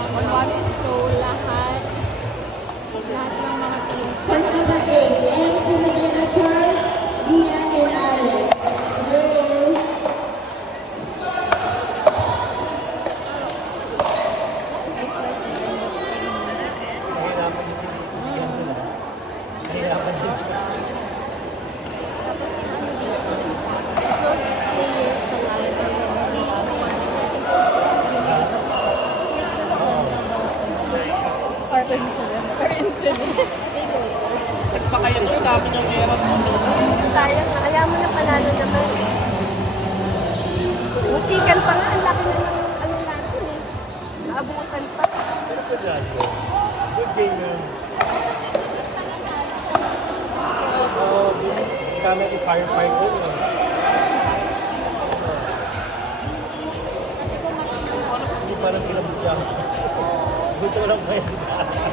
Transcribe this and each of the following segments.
So, lahat ng mga team. Pagpapasig, MC Medina Charles, Dian and Alex. Let's go! Nahirapan din siya. Nahirapan din siya. Tapos yung ano dito, close player sa line. Or incident. Nagpakayan siya dami ng eras mo. Sayang na, kaya mo na panalo naman eh. Mutikan pa nga, ang laki na ng ano natin eh. Naabutan pa. Pero good yan. Good game yun. Oo, kami i-firefight din eh. Hindi parang kinabugyan. Gusto ko lang kayo.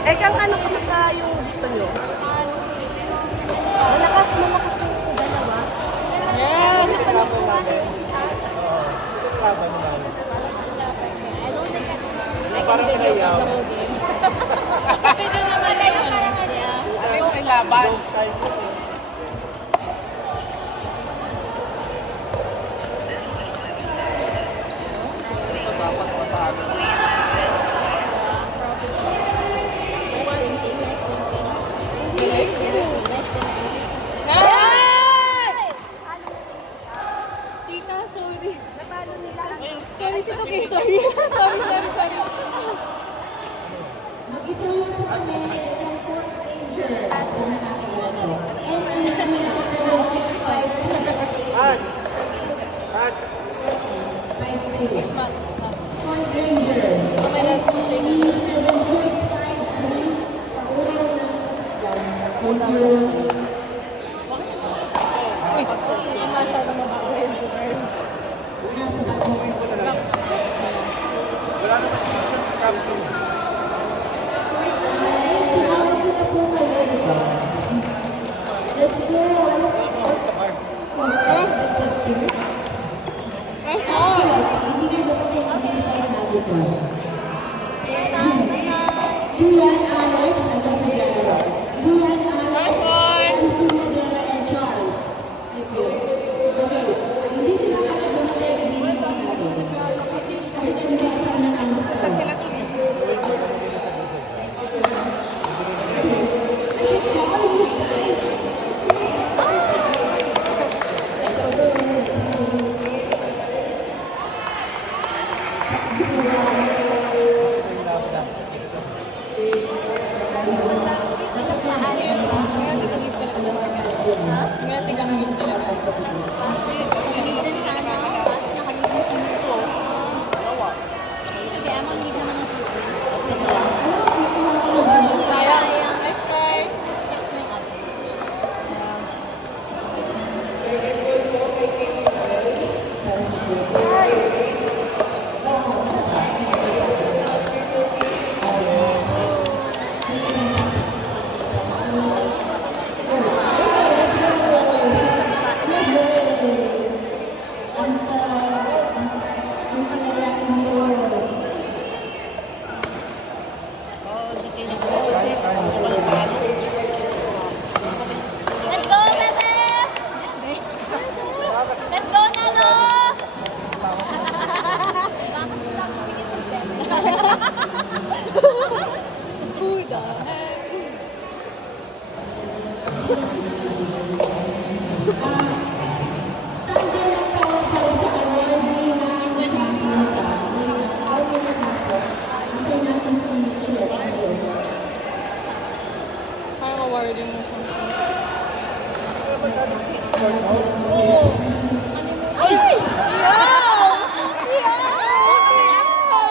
Eh, kang ano, kamusta yung dito nyo? Malakas mo yung dalawa. Yan! Ito yung laban namin. Oo, ito yung laban namin. Parang kinayaw. Pero naman na yun. At least may laban. Long time ko eh. Ito dapat matalo. Tita, sorry. Natalo nila. Sorry, sorry. Sorry. Mag-isa lang po kami ng Fort Ranger sa nakakilala ko. And Medina 065 At! At! 53. Fort Ranger. E7653. Pag-ulang ng sasakyan. Thank you. Masyadong mababa yung girl. Nasa bago. Wala naman yung captain. Tinawag ko na po kayo, di ba? Let's go! Let's go! Hindi na dumating ang invite natin ko. Duan Alex, taga sa Garo. Duan Alex, MC Medina and Charles. Thank you. Okay, hindi sila kaya dumating ang invite natin. Kasi nagkakaroon na ng star. I think all you guys Ngayon, tingnan namin talaga. Nakalig din sana ako. Kasi nakalig din sa mundo. Sige, I'm on leave naman ng susunod. Sayang. Nice try. Text mo yung app. Let's go, Bebe! Let's go, Nano! Bakit sila pumigit ng Bebe? Who the heck? standard na tayo para sa award-winning champions sa Almina Network. Antay natin finish here. Parang awarding or something. Ay! Yaw! Yaw!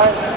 Mark.